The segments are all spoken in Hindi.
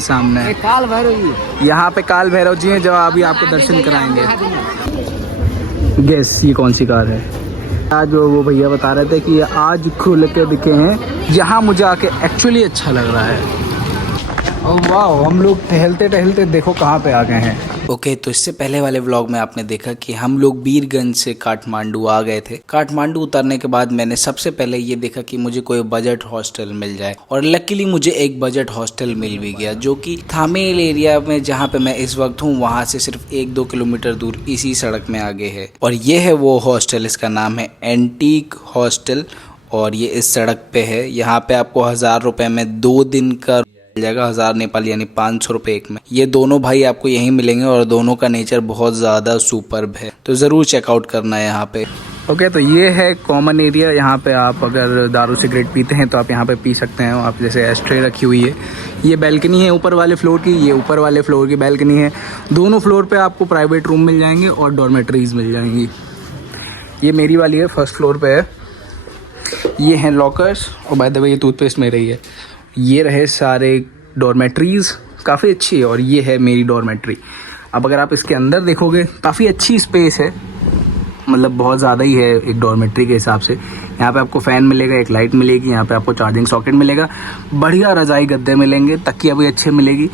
सामने काल भैरव जी, यहाँ पे काल भैरव जी हैं जो अभी आपको दर्शन कराएंगे। गैस ये कौन सी कार है? आज वो भैया बता रहे थे कि आज खुल के दिखे हैं, यहाँ मुझे आके एक्चुअली अच्छा लग रहा है। वाह, हम लोग टहलते टहलते देखो कहाँ पे आ गए हैं। ओके, तो इससे पहले वाले व्लॉग में आपने देखा कि हम लोग बीरगंज से काठमांडू आ गए थे। काठमांडू उतरने के बाद मैंने सबसे पहले ये देखा कि मुझे कोई बजट हॉस्टल मिल जाए, और लकीली मुझे एक बजट हॉस्टल मिल भी गया, जो कि थामेल एरिया में जहाँ पे मैं इस वक्त हूँ वहाँ से सिर्फ 1-2 किलोमीटर दूर इसी सड़क में आगे है। और ये है वो हॉस्टल, इसका नाम है एंटीक हॉस्टल, और ये इस सड़क पे है। यहाँ पे आपको 1000 रुपये में 2 दिन का जगह, 1000 नेपाली यानी 500 रुपये एक में। ये दोनों भाई आपको यहीं मिलेंगे और दोनों का नेचर बहुत ज़्यादा सुपर्ब है, तो ज़रूर चेकआउट करना है यहाँ पे। ओके, तो ये है कॉमन एरिया। यहाँ पे आप अगर दारू सिगरेट पीते हैं तो आप यहाँ पे पी सकते हैं। आप जैसे एस्ट्रे रखी हुई है, ये बैल्कनी है ऊपर वाले फ्लोर की, ये ऊपर वाले फ्लोर की बैल्कनी है। दोनों फ्लोर पे आपको प्राइवेट रूम मिल जाएंगे और डॉर्मेटरीज मिल जाएंगी। ये मेरी वाली है, फर्स्ट फ्लोर पे है। ये हैं लॉकर्स, और बाय द वे ये टूथपेस्ट मेरी ही है। ये रहे सारे डॉर्मेट्रीज़, काफ़ी अच्छी है, और ये है मेरी डॉर्मेट्री। अब अगर आप इसके अंदर देखोगे काफ़ी अच्छी स्पेस है, मतलब बहुत ज़्यादा ही है एक डॉर्मेट्री के हिसाब से। यहाँ पे आपको फ़ैन मिलेगा, एक लाइट मिलेगी, यहाँ पे आपको चार्जिंग सॉकेट मिलेगा, बढ़िया रज़ाई गद्दे मिलेंगे, तकिया भी अच्छे मिलेगी,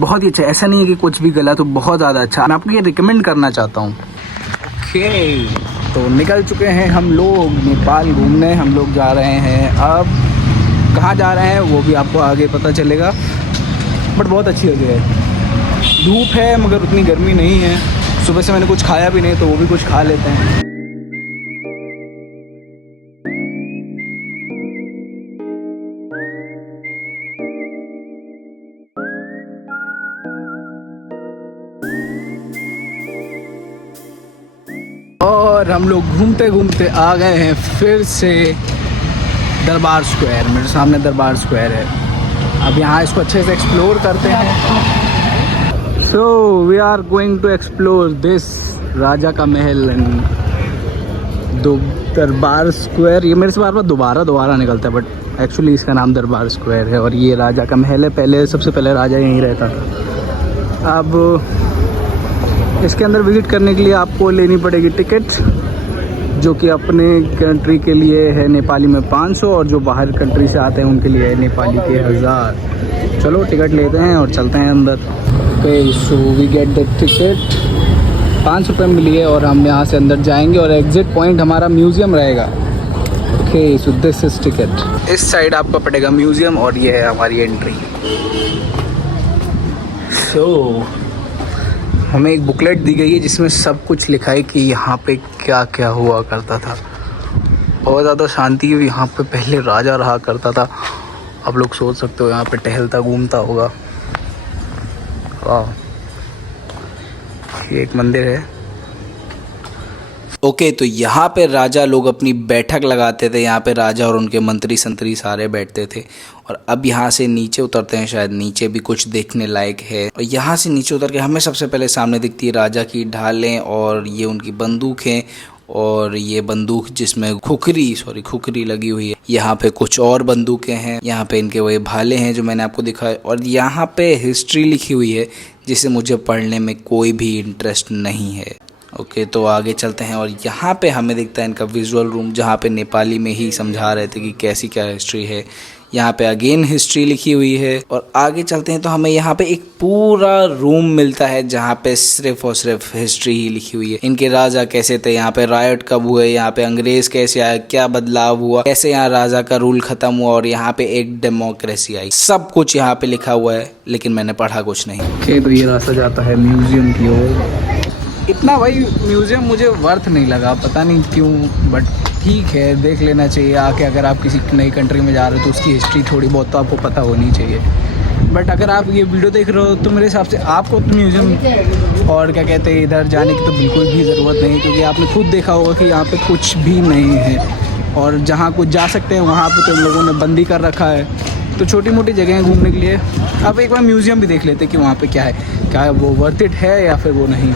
बहुत ही अच्छा। ऐसा नहीं है कि कुछ भी गलत हो, बहुत ज़्यादा अच्छा। मैं आपको ये रिकमेंड करना चाहता हूँ। ओके, तो निकल चुके हैं हम लोग नेपाल घूमने। हम लोग जा रहे हैं, अब कहाँ जा रहे हैं वो भी आपको आगे पता चलेगा, बट बहुत अच्छी जगह है। धूप है मगर उतनी गर्मी नहीं है। सुबह से मैंने कुछ खाया भी नहीं, तो वो भी कुछ खा लेते हैं। और हम लोग घूमते घूमते आ गए हैं फिर से दरबार स्क्वायर। मेरे सामने दरबार स्क्वायर है। अब यहाँ इसको अच्छे से एक्सप्लोर करते हैं। So we are going to explore this राजा का महल एंड दरबार स्क्वायर। ये मेरे से बार बार दोबारा निकलता है, बट एक्चुअली इसका नाम दरबार स्क्वायर है। और ये राजा का महल है, पहले सबसे पहले राजा यहीं रहता था। अब इसके अंदर विज़िट करने के लिए आपको लेनी पड़ेगी टिकट, जो कि अपने कंट्री के लिए है नेपाली में 500, और जो बाहर कंट्री से आते हैं उनके लिए है नेपाली के 1000। चलो टिकट लेते हैं और चलते हैं अंदर। Okay, so we get the ticket, 5 रुपये मिली है, और हम यहाँ से अंदर जाएंगे और एग्ज़िट पॉइंट हमारा म्यूज़ियम रहेगा। Okay, so this is ticket. इस साइड आपको पड़ेगा म्यूज़ियम, और ये है हमारी एंट्री। सो हमें एक बुकलेट दी गई है जिसमें सब कुछ लिखा है कि यहाँ पे क्या क्या हुआ करता था। बहुत ज़्यादा शांति है यहाँ पे, पहले राजा रहा करता था। आप लोग सोच सकते हो यहाँ पे टहलता घूमता होगा। वाह, ये एक मंदिर है। ओके, तो यहाँ पे राजा लोग अपनी बैठक लगाते थे। यहाँ पे राजा और उनके मंत्री संतरी सारे बैठते थे। और अब यहाँ से नीचे उतरते हैं, शायद नीचे भी कुछ देखने लायक है। और यहाँ से नीचे उतर के हमें सबसे पहले सामने दिखती है राजा की ढालें, और ये उनकी बंदूकें, और ये बंदूक जिसमें खुखरी लगी हुई है। यहाँ पे कुछ और बंदूकें हैं, यहाँ पे इनके वही भाले हैं जो मैंने आपको दिखाया, और यहाँ पे हिस्ट्री लिखी हुई है जिसे मुझे पढ़ने में कोई भी इंटरेस्ट नहीं है। ओके, तो आगे चलते हैं, और यहाँ पे हमें दिखता है इनका विजुअल रूम, जहाँ पे नेपाली में ही समझा रहे थे कि कैसी क्या हिस्ट्री है। यहाँ पे अगेन हिस्ट्री लिखी हुई है। और आगे चलते हैं तो हमें यहाँ पे एक पूरा रूम मिलता है जहाँ पे सिर्फ और सिर्फ हिस्ट्री ही लिखी हुई है। इनके राजा कैसे थे, यहाँ पे रायट कब हुए, यहाँ पे अंग्रेज कैसे आए, क्या बदलाव हुआ, कैसे यहाँ राजा का रूल खत्म हुआ, और यहाँ पे एक डेमोक्रेसी आई। सब कुछ यहाँ पे लिखा हुआ है, लेकिन मैंने पढ़ा कुछ नहीं। ओके, तो ये रास्ता जाता है म्यूजियम की ओर। इतना भाई म्यूज़ियम मुझे वर्थ नहीं लगा, पता नहीं क्यों, बट ठीक है, देख लेना चाहिए आके। अगर आप किसी नई कंट्री में जा रहे हो तो उसकी हिस्ट्री थोड़ी बहुत तो आपको पता होनी चाहिए। बट अगर आप ये वीडियो देख रहे हो तो मेरे हिसाब से आपको तो म्यूज़ियम और क्या कहते हैं इधर जाने की तो बिल्कुल भी ज़रूरत नहीं, क्योंकि आपने खुद देखा होगा कि यहाँ पे कुछ भी नहीं है। और जहाँ कुछ जा सकते हैं वहाँ पे तो इन लोगों ने बंदी कर रखा है। तो छोटी मोटी जगह घूमने के लिए आप एक बार म्यूज़ियम भी देख लेते कि वहाँ पे क्या है वो वर्थ इट है या फिर वो नहीं।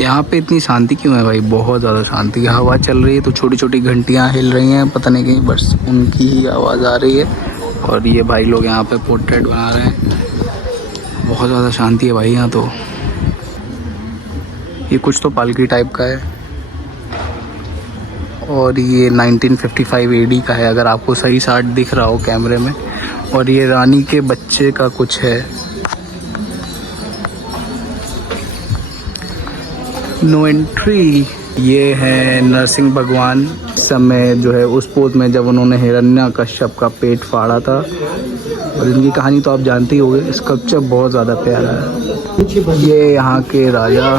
यहाँ पे इतनी शांति क्यों है भाई, बहुत ज़्यादा शांति है। हवा चल रही है तो छोटी छोटी घंटियाँ हिल रही हैं, पता नहीं कहीं बस उनकी ही आवाज़ आ रही है। और ये भाई लोग यहाँ पे पोर्ट्रेट बना रहे हैं। बहुत ज़्यादा शांति है भाई यहाँ तो। ये कुछ तो पालकी टाइप का है और ये 1955 एडी का है, अगर आपको सही साट दिख रहा हो कैमरे में। और ये रानी के बच्चे का कुछ है। No entry. ये है नरसिंह भगवान समय जो है उस पोज में जब उन्होंने हिरण्यकश्यप का पेट फाड़ा था। और इनकी कहानी तो आप जानते ही होंगे। स्कल्पचर बहुत ज़्यादा प्यारा है। ये यहाँ के राजा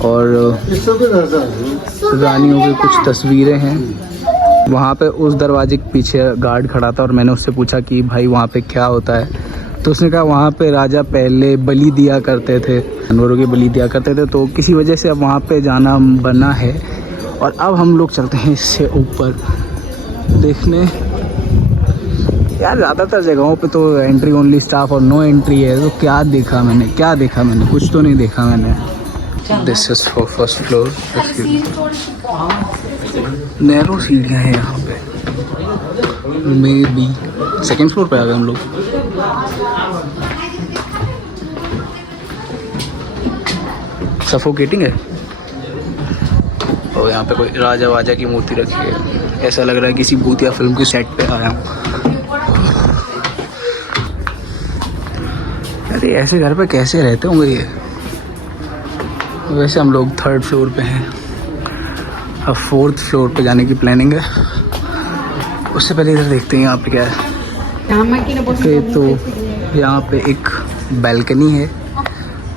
और रानियों की कुछ तस्वीरें हैं। वहाँ पे उस दरवाजे के पीछे गार्ड खड़ा था और मैंने उससे पूछा कि भाई वहाँ पे क्या होता है, तो उसने कहा वहाँ पे राजा पहले बलि दिया करते थे, जानवरों की बलि दिया करते थे, तो किसी वजह से अब वहाँ पे जाना बना है। और अब हम लोग चलते हैं इससे ऊपर देखने। यार ज़्यादातर जगहों पे तो एंट्री ओनली स्टाफ और नो एंट्री है, तो क्या देखा मैंने कुछ तो नहीं देखा मैंने। This is for first floor. Narrow सीढ़ियाँ हैं यहाँ पे। मे बी सेकेंड फ्लोर पे आ गए हम लोग। सफोकेटिंग है। और यहाँ पे कोई राजा वाजा की मूर्ति रखी है। ऐसा लग रहा है किसी भूतिया फिल्म की सेट पे आया हूँ। अरे ऐसे घर पे कैसे रहते होंगे ये। वैसे हम लोग 3rd फ्लोर पे हैं। अब 4th फ्लोर पे जाने की प्लानिंग है। उससे पहले इधर देखते हैं यहाँ पे क्या है। ओके, तो यहाँ पे एक बैल्कनी है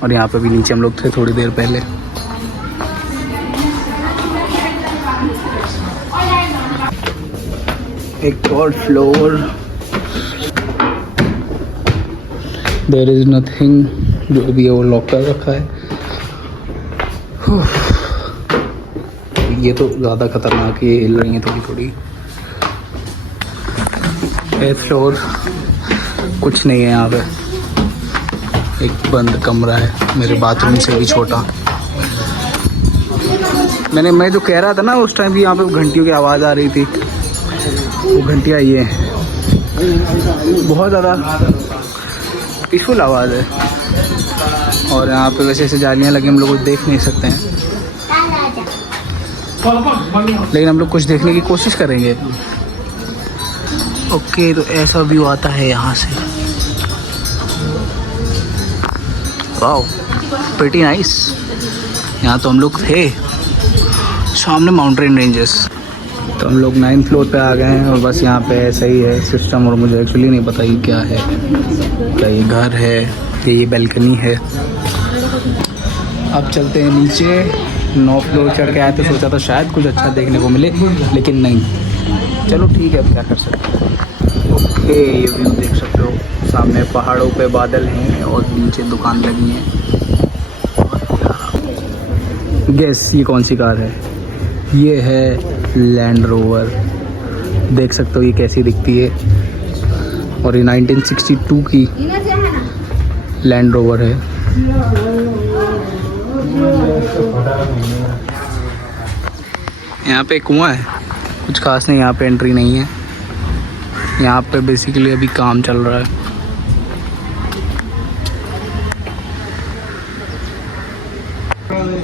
और यहाँ पे भी नीचे हम लोग थे थोड़ी देर पहले। एक 3rd floor. There is nothing, जो भी है वो लॉक कर रखा है। ये तो ज़्यादा खतरनाक है, हिल रही है थोड़ी थोड़ी। 8th floor. कुछ नहीं है यहाँ पे। एक बंद कमरा है, मेरे बाथरूम से भी छोटा। मैं जो कह रहा था ना उस टाइम भी यहाँ पे घंटियों की आवाज़ आ रही थी, वो घंटियाँ ये हैं। बहुत ज़्यादा पीसफुल आवाज़ है। और यहाँ पे वैसे ऐसे जालियाँ लगी, हम लोग कुछ देख नहीं सकते हैं, लेकिन हम लोग कुछ देखने की कोशिश करेंगे। ओके, तो ऐसा व्यू आता है यहाँ से। Wow, pretty nice. यहाँ तो हम लोग थे, सामने माउंटेन रेंजेस। तो हम लोग 9th फ्लोर पे आ गए हैं और बस यहाँ पे ऐसा ही है सिस्टम। और मुझे एक्चुअली नहीं पता ये क्या है, क्या ये घर है या ये बैल्कनी है। अब चलते हैं नीचे। 9 फ्लोर चढ़ के आए तो सोचा था शायद कुछ अच्छा देखने को मिले, लेकिन नहीं। चलो ठीक है, अब क्या कर सकते हैं। ओके, ये व्यू देख सकते हो, सामने पहाड़ों पे बादल हैं और नीचे दुकान लगी है। गेस ये कौन सी कार है? ये है लैंड रोवर। देख सकते हो ये कैसी दिखती है। और ये 1962 की लैंड रोवर है। यहाँ पे कुआं है, कुछ खास नहीं, यहाँ पे एंट्री नहीं है। यहाँ पे बेसिकली अभी काम चल रहा है।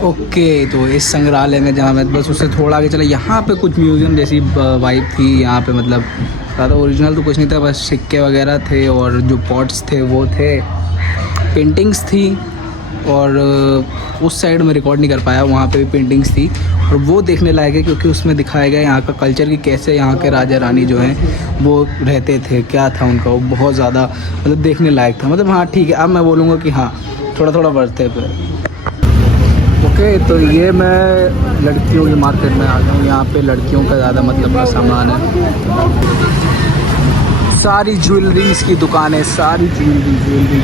ओके, तो इस संग्रहालय में जहाँ मैं बस उससे थोड़ा आगे चला, यहाँ पे कुछ म्यूज़ियम जैसी वाइब थी। यहाँ पे मतलब ज़्यादा ओरिजिनल तो कुछ नहीं था, बस सिक्के वगैरह थे और जो पॉट्स थे वो थे, पेंटिंग्स थी। और उस साइड में रिकॉर्ड नहीं कर पाया, वहाँ पे भी पेंटिंग्स थी और वो देखने लायक है क्योंकि उसमें दिखाया गया यहाँ का कल्चर कि कैसे यहाँ के राजा रानी जो हैं वो रहते थे, क्या था उनका। वो बहुत ज़्यादा मतलब देखने लायक था। मतलब हाँ ठीक है, अब मैं बोलूँगा कि हाँ थोड़ा थोड़ा बढ़ते पे। ओके, तो ये मैं लड़कियों की मार्केट में आ गया हूँ। यहाँ पे लड़कियों का ज़्यादा मतलब का सामान है। सारी ज्वेलरीज की दुकान है, सारी ज्वेलरी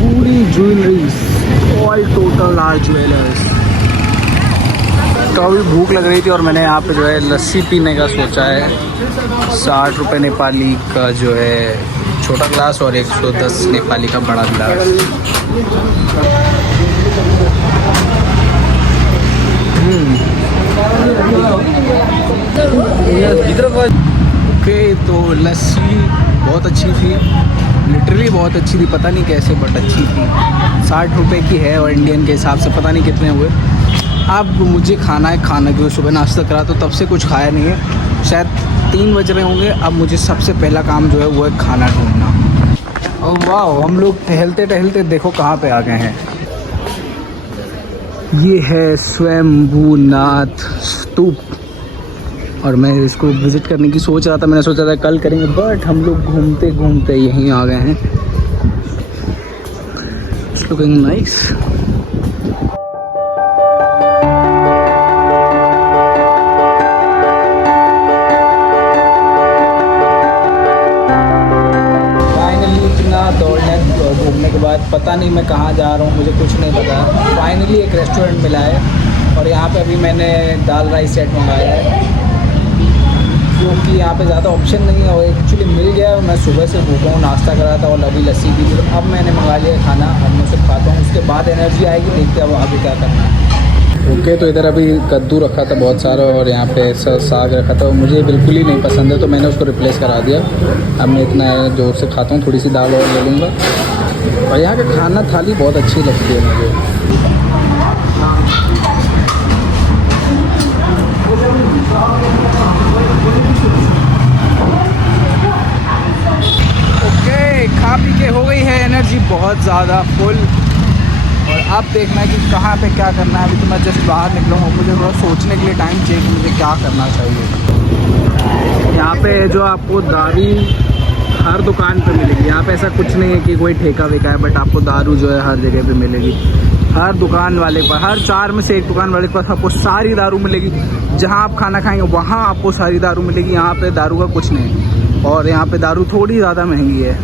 पूरी jewelleries, all total are jewellers. तो अभी भूख लग रही थी और मैंने यहाँ पे जो है लस्सी पीने का सोचा है। 60 रुपये नेपाली का जो है छोटा ग्लास और 110 नेपाली का बड़ा ग्लास। ओके, तो लस्सी बहुत अच्छी थी, लिटरली बहुत अच्छी थी, पता नहीं कैसे बट अच्छी थी। 60 रुपये की है और इंडियन के हिसाब से पता नहीं कितने हुए। अब मुझे खाना है, खाना क्योंकि सुबह नाश्ता करा तो तब से कुछ खाया नहीं है, शायद 3 बज रहे होंगे। अब मुझे सबसे पहला काम जो है वो है खाना ढूंढना। और वाह, हम लोग टहलते टहलते देखो कहाँ पे आ गए हैं। ये है स्वयंभूनाथ स्तूप और मैं इसको विज़िट करने की सोच रहा था। मैंने सोचा था कल करेंगे बट हम लोग घूमते घूमते यहीं आ गए हैं। It's looking nice. घूमने के बाद पता नहीं मैं कहाँ जा रहा हूँ, मुझे कुछ नहीं पता। फाइनली एक रेस्टोरेंट मिला है और यहाँ पे अभी मैंने दाल राइस सेट मंगाया है, क्योंकि यहाँ पे ज़्यादा ऑप्शन नहीं है और एक्चुअली मिल गया। मैं सुबह से भूखा हूँ, नाश्ता करा था और अभी लस्सी पी थी, तो अब मैंने मंगा लिया खाना। अब मैं उसे खाता हूँ, उसके बाद एनर्जी आएगी, देखते हैं आगे क्या करना है। ओके, तो इधर अभी कद्दू रखा था बहुत सारा और यहाँ पे साग रखा था, मुझे बिल्कुल ही नहीं पसंद है तो मैंने उसको रिप्लेस करा दिया। अब मैं इतना जोर से खाता हूँ, थोड़ी सी दाल और ले लूँगा। और यहाँ का खाना थाली बहुत अच्छी लगती है मुझे। ओके, खा पी के हो गई है एनर्जी बहुत ज़्यादा फुल। और अब देखना है कि कहाँ पे क्या करना है। अभी तो मैं जस्ट बाहर निकला हूँ, मुझे थोड़ा सोचने के लिए टाइम चाहिए कि मुझे क्या करना चाहिए। यहाँ पे जो आपको दारू हर दुकान पे मिलेगी, यहाँ पे ऐसा कुछ नहीं है कि कोई ठेका वेका है, बट आपको दारू जो है हर जगह पे मिलेगी। हर दुकान वाले पर, हर 4 में से एक दुकान वाले के पास आपको सारी दारू मिलेगी। जहाँ आप खाना खाएंगे वहाँ आपको सारी दारू मिलेगी। यहाँ पे दारू का कुछ नहीं। और यहाँ पे दारू थोड़ी ज़्यादा महंगी है,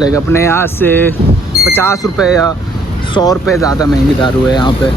लाइक अपने यहाँ से 50 रुपये या 100 रुपये ज़्यादा महंगी दारू है यहाँ पे।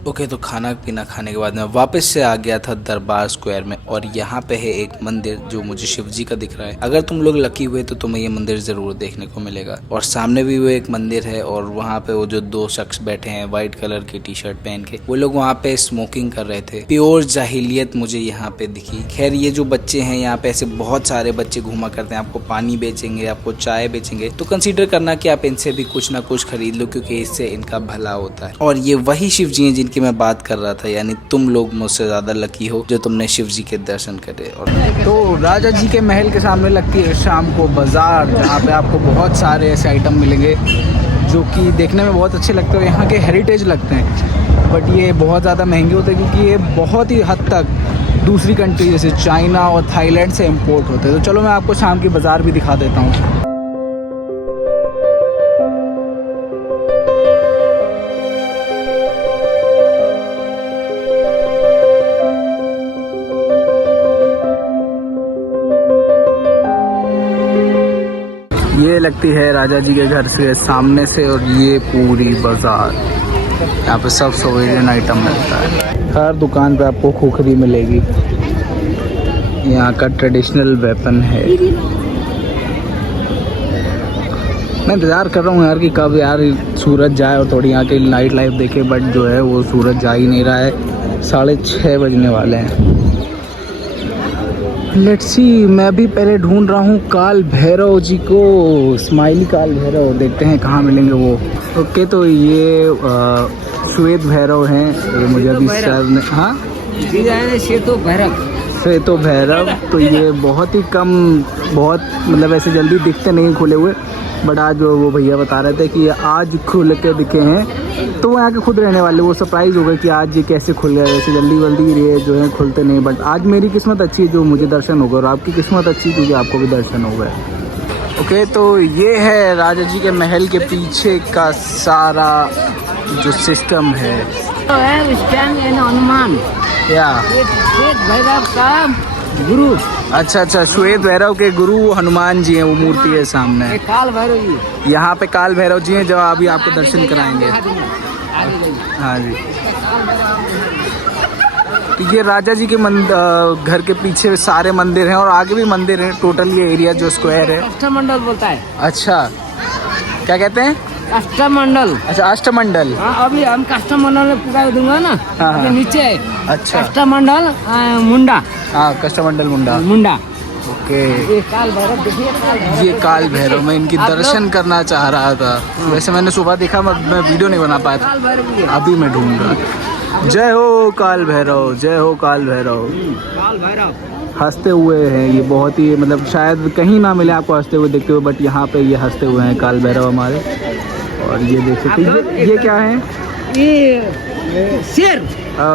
ओके, तो खाना पीना खाने के बाद मैं वापस से आ गया था दरबार स्क्वायर में और यहाँ पे है एक मंदिर जो मुझे शिव जी का दिख रहा है। अगर तुम लोग लकी हुए तो तुम्हें ये मंदिर जरूर देखने को मिलेगा। और सामने भी वो एक मंदिर है और वहाँ पे वो जो 2 शख्स बैठे हैं व्हाइट कलर की टी शर्ट पहन के, वो लोग वहाँ पे स्मोकिंग कर रहे थे। प्योर जाहिलियत मुझे यहाँ पे दिखी। खैर, ये जो बच्चे हैं यहाँ पे, ऐसे बहुत सारे बच्चे घूमा करते हैं, आपको पानी बेचेंगे, आपको चाय बेचेंगे, तो कंसिडर करना कि आप इनसे भी कुछ ना कुछ खरीद लो, क्योंकि इससे इनका भला होता है। और ये वही शिव जी हैं जिनकी मैं बात कर रहा था, यानी तुम लोग मुझसे ज्यादा लकी हो जो तुमने शिव जी के दर्शन करे। और तो राजा जी के महल के सामने लगती है शाम को बाजार, जहाँ पे आपको बहुत सारे ऐसे आइटम मिलेंगे जो कि देखने में बहुत अच्छे लगते हैं, यहाँ के हेरिटेज लगते हैं, बट ये बहुत ज़्यादा महंगे होते हैं क्योंकि ये बहुत ही हद तक दूसरी कंट्री जैसे चाइना और थाईलैंड से इम्पोर्ट होते हैं। तो चलो मैं आपको शाम की बाज़ार भी दिखा देता हूँ। ये लगती है राजा जी के घर से सामने से और ये पूरी बाजार, यहाँ पे सब सोवेनियर आइटम मिलता है। हर दुकान पे आपको खुखरी मिलेगी, यहाँ का ट्रेडिशनल वेपन है। मैं इंतज़ार कर रहा हूँ यार कि कब यार सूरज जाए और थोड़ी यहाँ की नाइट लाइफ देखे, बट जो है वो सूरज जा ही नहीं रहा है। 6:30 बजने वाले हैं। लेट्स सी, मैं भी पहले ढूंढ रहा हूँ काल भैरव जी को, स्माइली काल भैरव, देखते हैं कहाँ मिलेंगे वो। ओके, तो ये श्वेत भैरव हैं, ये मुझे अभी सर ने, हाँ श्वेतो भैरव, तो ये बहुत ही कम, बहुत मतलब ऐसे जल्दी दिखते नहीं खुले हुए, बट आज वो भैया बता रहे थे कि आज खुल के दिखे हैं, तो वो यहाँ के खुद रहने वाले, वो सरप्राइज़ हो गए कि आज ये कैसे खुल गए। ऐसे जल्दी ये जो है खुलते नहीं, बट आज मेरी किस्मत अच्छी है जो मुझे दर्शन हो गए और आपकी किस्मत अच्छी क्योंकि आपको भी दर्शन हो गए। ओके, तो ये है राजा जी के महल के पीछे का सारा जो सिस्टम है। हनुमान या भैरव का गुरु। अच्छा, श्वेत भैरव के गुरु हनुमान जी हैं, वो मूर्ति है सामने। काल भैरव जी, यहाँ पे काल भैरव जी हैं जो अभी आपको दर्शन कराएंगे। हाँ जी, तो ये राजा जी के घर के पीछे सारे मंदिर हैं और आगे भी मंदिर हैं। टोटल ये एरिया जो स्क्वायर है राष्ट्रमंडल बोलता है। अच्छा, क्या कहते हैं? कष्टमंडल। अच्छा अष्टमंडल। हाँ, अभी हम कष्टमंडल में पुकार दूंगा ना। हाँ, हाँ। ये नीचे है अच्छा। कष्टमंडल मुंडा। हाँ कष्टमंडल मुंडा। मुंडा। ओके। ये काल भैरव देखिए, काल भैरव। ये काल भैरव, मैं इनकी आप दर्शन लोग- करना चाह रहा था। वैसे मैंने सुबह देखा, मैं वीडियो नहीं बना पाया था। काल भैरव भी है। अभी मैं ढूंढूंगा। जय हो काल भैरव, जय हो काल भैरव। काल भैरव। हंसते हुए हैं ये, बहुत ही मतलब शायद कहीं ना मिले आपको हंसते हुए देखते हुए, बट यहाँ पे ये हंसते हुए हैं काल भैरव हमारे। और ये देख सकते हैं, ये क्या है? ये शेर।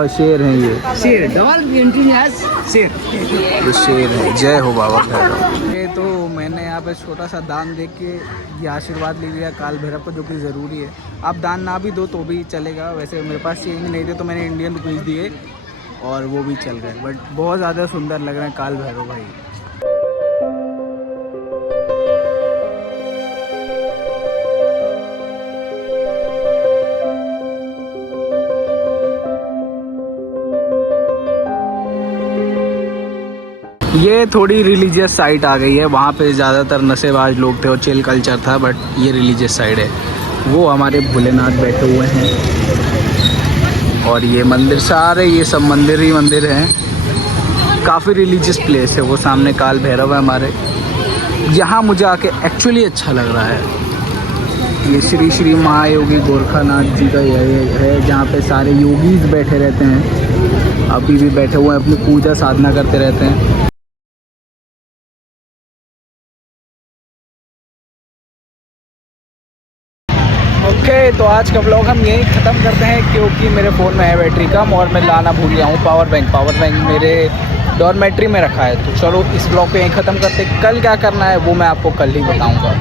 शेर हैं ये। शेर डबल इंटीरियर शेर। ये शेर है। जय हो बाबा भैरव। ये तो मैंने यहाँ पे छोटा सा दान दे के ये आशीर्वाद ले लिया काल भैरव को, जो कि ज़रूरी है। आप दान ना भी दो तो भी चलेगा। वैसे मेरे पास चेंज नहीं थे तो मैंने इंडियन रुपीज़ दिए और वो भी चल गए, बट बहुत ज़्यादा सुंदर लग रहे हैं काल भैरव भाई। ये थोड़ी रिलीजियस साइट आ गई है। वहाँ पे ज़्यादातर नशेबाज लोग थे और चिल कल्चर था, बट ये रिलीजियस साइड है। वो हमारे भोलेनाथ बैठे हुए हैं और ये मंदिर, सारे ये सब मंदिर ही मंदिर हैं। काफ़ी रिलीजियस प्लेस है। वो सामने काल भैरव है हमारे। यहाँ मुझे आके एक्चुअली अच्छा लग रहा है। ये श्री श्री महायोगी गोरखानाथ जी का यह है, जहाँ पे सारे योगीज बैठे रहते हैं। अभी भी बैठे हुए हैं, अपनी पूजा साधना करते रहते हैं। ओके, तो आज का ब्लॉग हम यहीं ख़त्म करते हैं, क्योंकि मेरे फ़ोन में है बैटरी कम और मैं लाना भूल गया हूँ पावर बैंक मेरे डॉर्मेट्री में रखा है। तो चलो इस ब्लॉग को यहीं ख़त्म करते हैं। कल क्या करना है वो मैं आपको कल ही बताऊँगा।